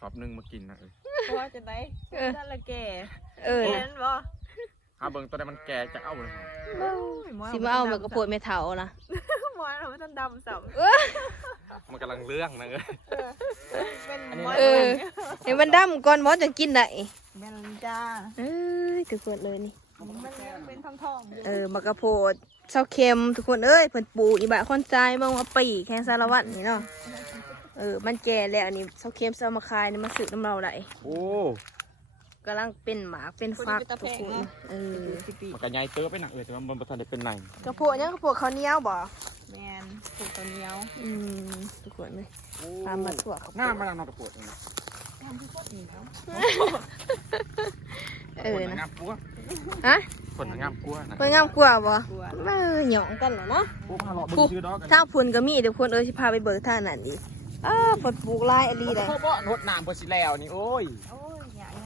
สอบหนึ่งมากินนะเพราะว่าจะได้นั่นละแก่เล่นบ่ถ้าเบิ่งตัวใดมันแก่จะเอาเลย สิมาเอาแบบกระโปรงเมทัลนะหมอนเราไม่ต้องดำสับมันกำลังเรื่องนะเป็นหมอนเห็นมันดำก่อนหมอจะกินได้แม่นจ้าทุกคนเลยนี่มันเป็นทองมากระโพดเศร้าเค็มทุกคนเอ้ยเพิ่นปูอีบะคอนใจมองว่าปีแข้งสารวัตรนี่เนาะมันแก่แล้วนี่เศร้าเค็มเศร้ามาคายนี่มาสึกน้ำเราได้โอ้กำลังเป็นหมากเป็นฟักทุกคนมันกระยายเต๋อไปหนักแต่มันประทันได้เป็นไหนกระโพดยังกระโพดข้าวเหนียวบ่แมนถูกข้าวเหนียวทุกคนเลยตามมาถั่วเขาหน้ามันนอนกระโพดนะนะงามกลัวคนงามกลัวนะคนงามกลัวบ่หยองกันเหรอเนาะถ้าพุ่นก็มีเดี๋ยวคนสิพาไปเบิกท่านั่นดิฝนปลูกลายอลีได้เพราะว่ารดน้ำบนสิแล้วนี่โอ้ย